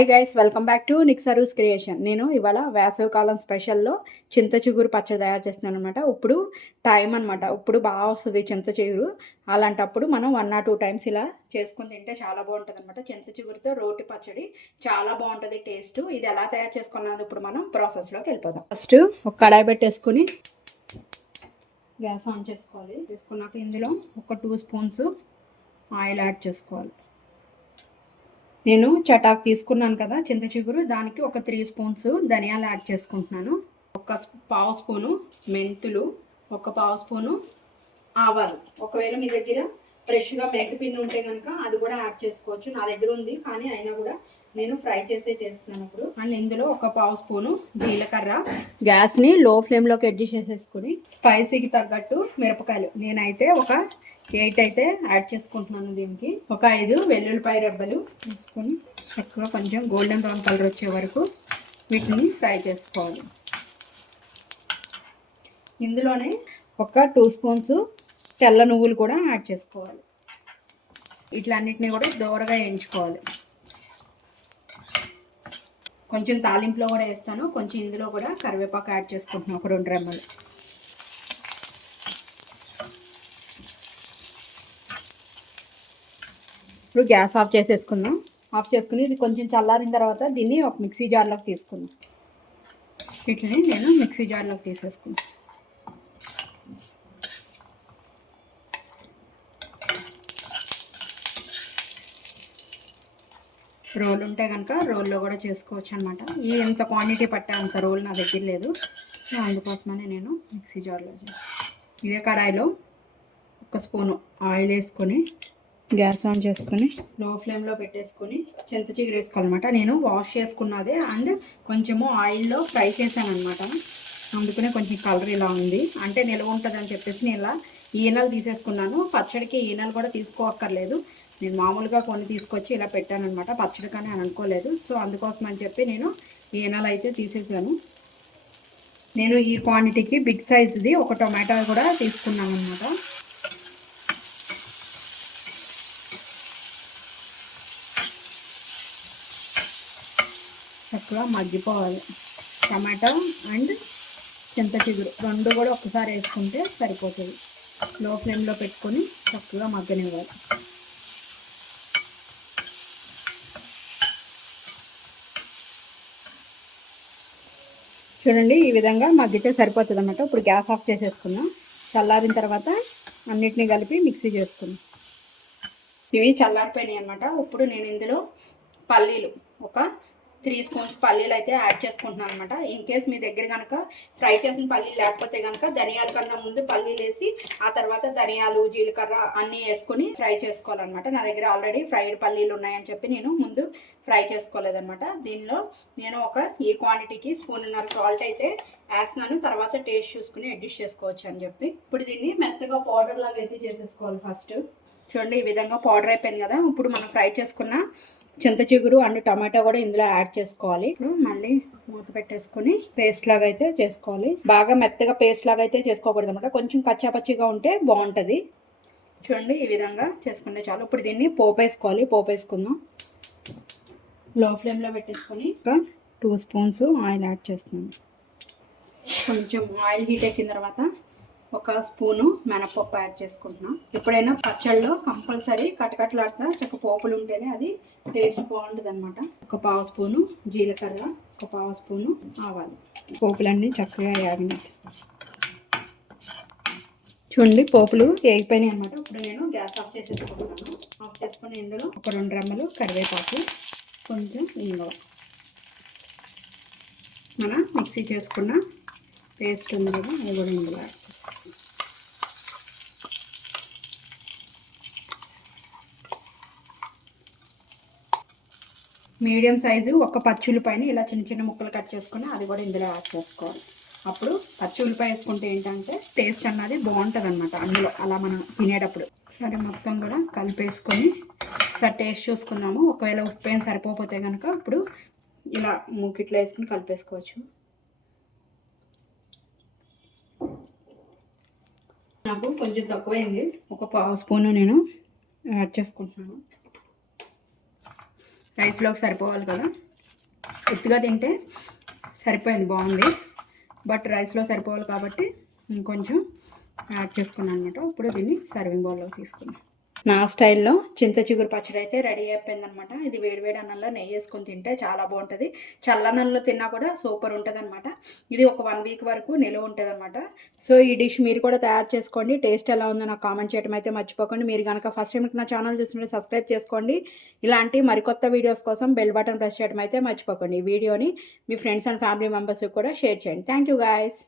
Hey guys, welcome back to నిక్సరూస్ creation. నేను ఇవాళ వేసవికాలం స్పెషల్లో చింత చిగురు పచ్చడి తయారు చేస్తున్నాను అనమాట. ఇప్పుడు టైం అనమాట, ఇప్పుడు బాగా వస్తుంది చింత చిగురు. అలాంటప్పుడు మనం 1 or 2 టైమ్స్ ఇలా చేసుకుని తింటే చాలా బాగుంటుంది అనమాట. చింత చిగురుతో రోటి పచ్చడి చాలా బాగుంటుంది టేస్ట్. ఇది ఎలా తయారు చేసుకున్నది ఇప్పుడు మనం ప్రాసెస్లోకి వెళ్ళిపోదాం. ఫస్ట్ ఒక కడాయి పెట్టేసుకుని గ్యాస్ ఆన్ చేసుకోవాలి. తీసుకున్నాక ఇందులో ఒక 2 స్పూన్స్ ఆయిల్ యాడ్ చేసుకోవాలి. నేను చటాక్ తీసుకున్నాను కదా చింత చిగురు, దానికి ఒక 3 స్పూన్స్ ధనియాలు యాడ్ చేసుకుంటున్నాను. ఒక పావు స్పూను మెంతులు, ఒక పావు స్పూను ఆవాలు. ఒకవేళ మీ దగ్గర ఫ్రెష్గా మెంతిపిండి ఉంటే కనుక అది కూడా యాడ్ చేసుకోవచ్చు. నా దగ్గర ఉంది కానీ అయినా కూడా నేను ఫ్రై చేస్తున్నాను ఇప్పుడు. అండ్ ఇందులో ఒక పావు స్పూను జీలకర్ర. గ్యాస్ని లో ఫ్లేమ్లోకి అడ్జస్ట్ చేసేసుకుని స్పైసీకి తగ్గట్టు మిరపకాయలు నేనైతే ఒక 8 అయితే యాడ్ చేసుకుంటున్నాను. దీనికి ఒక 5 వెల్లుల్లిపాయ రెబ్బలు తీసుకొని చక్కగా కొంచెం గోల్డెన్ బ్రౌన్ కలర్ వచ్చే వరకు వీటిని ఫ్రై చేసుకోవాలి. ఇందులోనే ఒక 2 స్పూన్స్ తెల్ల నువ్వులు కూడా యాడ్ చేసుకోవాలి. ఇట్లన్నిటిని కూడా దోరగా వేయించుకోవాలి. కొంచెం తాలింపులో కూడా వేస్తాను, కొంచెం ఇందులో కూడా కరివేపాకు యాడ్ చేసుకుంటున్నాను, ఒక 2 రెమ్మలు. ఇప్పుడు గ్యాస్ ఆఫ్ చేసేసుకుందాం. ఆఫ్ చేసుకుని ఇది కొంచెం చల్లారిన తర్వాత దీన్ని ఒక మిక్సీ జార్లోకి తీసుకుందాం. వీటిని నేను మిక్సీ జార్లోకి తీసేసుకున్నాను. రోల్ ఉంటే కనుక రోల్లో కూడా చేసుకోవచ్చు అనమాట. ఈ ఎంత క్వాంటిటీ పట్టే అంత రోల్ నా దగ్గర లేదు, సో అందుకోసమనే నేను మిక్సీ జార్లో చేస్తాను. ఇదే కడాయిలో ఒక స్పూను ఆయిల్ వేసుకొని గ్యాస్ ఆన్ చేసుకొని లో ఫ్లేమ్లో పెట్టేసుకొని చింత చిగురు వేసుకోవాలన్నమాట. నేను వాష్ చేసుకున్నదే అండ్ కొంచెము ఆయిల్లో ఫ్రై చేశాను అనమాట. అందుకనే కొంచెం కలర్ ఇలా ఉంది. అంటే నిల్వ ఉంటుందని చెప్పేసి నేను ఇలా ఈనెలు తీసేసుకున్నాను. పచ్చడికి ఈనెలు కూడా తీసుకోక్కర్లేదు, నేను మామూలుగా కొన్ని తీసుకొచ్చి ఇలా పెట్టాను అనమాట. పచ్చడి కానీ అని అనుకోలేదు, సో అందుకోసం అని చెప్పి నేను ఈనెలు అయితే తీసేసాను. నేను ఈ క్వాంటిటీకి బిగ్ సైజ్ది ఒక టొమాటో కూడా తీసుకున్నాను అనమాట. చక్కగా మగ్గిపోవాలి. టమాటో అండ్ చింత చిగురు రెండు కూడా ఒకసారి వేసుకుంటే సరిపోతుంది. లో ఫ్లేమ్లో పెట్టుకొని చక్కగా మగ్గనివ్వాలి. చూడండి, ఈ విధంగా మగ్గితే సరిపోతుంది అన్నమాట. ఇప్పుడు గ్యాస్ ఆఫ్ చేసేసుకున్నాం. చల్లారిన తర్వాత అన్నిటినీ కలిపి మిక్సీ చేసుకున్నాం. ఇవి చల్లారిపోయినాయి అన్నమాట. ఇప్పుడు నేను ఇందులో పల్లీలు ఒక 3 స్పూన్స్ పల్లీలు అయితే యాడ్ చేసుకుంటున్నాను అనమాట. ఇన్ కేస్ మీ దగ్గర కనుక ఫ్రై చేసిన పల్లీలు లేకపోతే కనుక ధనియాల కన్నా ముందు పల్లీలు వేసి ఆ తర్వాత ధనియాలు జీలకర్ర అన్నీ వేసుకొని ఫ్రై చేసుకోవాలన్నమాట. నా దగ్గర ఆల్రెడీ ఫ్రైడ్ పల్లీలు ఉన్నాయని చెప్పి నేను ముందు ఫ్రై చేసుకోలేదన్నమాట. దీనిలో నేను ఈ క్వాంటిటీకి 1.5 స్పూన్ సాల్ట్ అయితే వేస్తున్నాను. తర్వాత టేస్ట్ చూసుకుని అడ్జస్ట్ చేసుకోవచ్చు అని చెప్పి. ఇప్పుడు దీన్ని మెత్తగా పౌడర్ లాగా అయితే చేసేసుకోవాలి. ఫస్ట్ చూడండి, ఈ విధంగా పౌడర్ అయిపోయింది కదా. ఇప్పుడు మనం ఫ్రై చేసుకున్న చింత చిగురు అండ్ టమాటో కూడా ఇందులో యాడ్ చేసుకోవాలి. ఇప్పుడు మళ్ళీ మూత పెట్టేసుకొని పేస్ట్ లాగా అయితే చేసుకోవాలి. బాగా మెత్తగా పేస్ట్ లాగా అయితే చేసుకోకూడదు అనమాట, కొంచెం కచ్చాపచ్చిగా ఉంటే బాగుంటుంది. చూడండి, ఈ విధంగా చేసుకుంటే చాలు. ఇప్పుడు దీన్ని పోపు వేసుకోవాలి. పోపు వేసుకుందాం. లో ఫ్లేమ్లో పెట్టేసుకొని ఒక 2 స్పూన్స్ ఆయిల్ యాడ్ చేస్తున్నాను. కొంచెం ఆయిల్ హీట్ ఎక్కిన తర్వాత ఒక స్పూను మినపప్పు యాడ్ చేసుకుంటున్నాం. ఎప్పుడైనా పచ్చళ్ళలో కంపల్సరీ కటకట్లాడుతా చక్క పోపులు ఉంటేనే అది టేస్ట్ బాగుంటుంది అనమాట. ఒక పావు స్పూను జీలకర్ర, ఒక పావు స్పూను ఆవాలు. పోపులన్నీ చక్కగా వేగినాయి. చూడండి, పోపులు వేగిపోయినాయి అనమాట. ఇప్పుడు నేను గ్యాస్ ఆఫ్ చేసేసుకుంటున్నాను. ఆఫ్ చేసుకుని ఇందులో ఒక 2 రెమ్మలు కరివేపాకు, కొంచెం ఇంగువ, మనం మిక్సీ చేసుకున్న పేస్ట్ ఉంది కదా అది కూడా ఇందులో యాడ్ చేసుకోవాలి. మీడియం సైజు ఒక పచ్చి ఉల్లిపాయని ఇలా చిన్న చిన్న ముక్కలు కట్ చేసుకుని అది కూడా ఇందులో యాడ్ చేసుకోవాలి. అప్పుడు పచ్చి ఉల్లిపాయ వేసుకుంటే ఏంటంటే టేస్ట్ అన్నది బాగుంటుంది అనమాట అందులో, అలా మనం తినేటప్పుడు. సరే, మొత్తం కూడా కలిపేసుకొని ఒకసారి టేస్ట్ చూసుకుందాము. ఒకవేళ ఉప్పు ఏం సరిపోతే కనుక ఇప్పుడు ఇలా మూకిట్లో వేసుకుని కలిపేసుకోవచ్చు. నాకు కొంచెం తక్కువైంది, ఒక పావు స్పూను నేను యాడ్ చేసుకుంటున్నాను. రైస్లోకి సరిపోవాలి కదా. ఉత్తిగా తింటే సరిపోయింది, బాగుంది. బట్ రైస్లో సరిపోవాలి కాబట్టి ఇంకొంచెం యాడ్ చేసుకున్నాను అనమాట. ఇప్పుడు దీన్ని సర్వింగ్ బౌల్లో తీసుకున్నాను. నా స్టైల్లో చింత చిగురు పచ్చడి అయితే రెడీ అయిపోయిందనమాట. ఇది వేడివేడి అన్నంలో నెయ్యి వేసుకొని తింటే చాలా బాగుంటుంది. చల్లన్నంలో తిన్నా కూడా సూపర్ ఉంటుంది అనమాట. ఇది ఒక 1 వీక్ వరకు నిల్వ ఉంటుంది అనమాట. సో ఈ డిష్ మీరు కూడా తయారు చేసుకోండి. టేస్ట్ ఎలా ఉందో నాకు కామెంట్ చేయడం అయితే మర్చిపోకండి. మీరు కనుక ఫస్ట్ టైం నా ఛానల్ చూస్తుంటే సబ్స్క్రైబ్ చేసుకోండి. ఇలాంటి మరికొత్త వీడియోస్ కోసం బెల్ బటన్ ప్రెస్ చేయడం అయితే మర్చిపోకండి. ఈ వీడియోని మీ ఫ్రెండ్స్ అండ్ ఫ్యామిలీ మెంబర్స్కి కూడా షేర్ చేయండి. Thank you guys.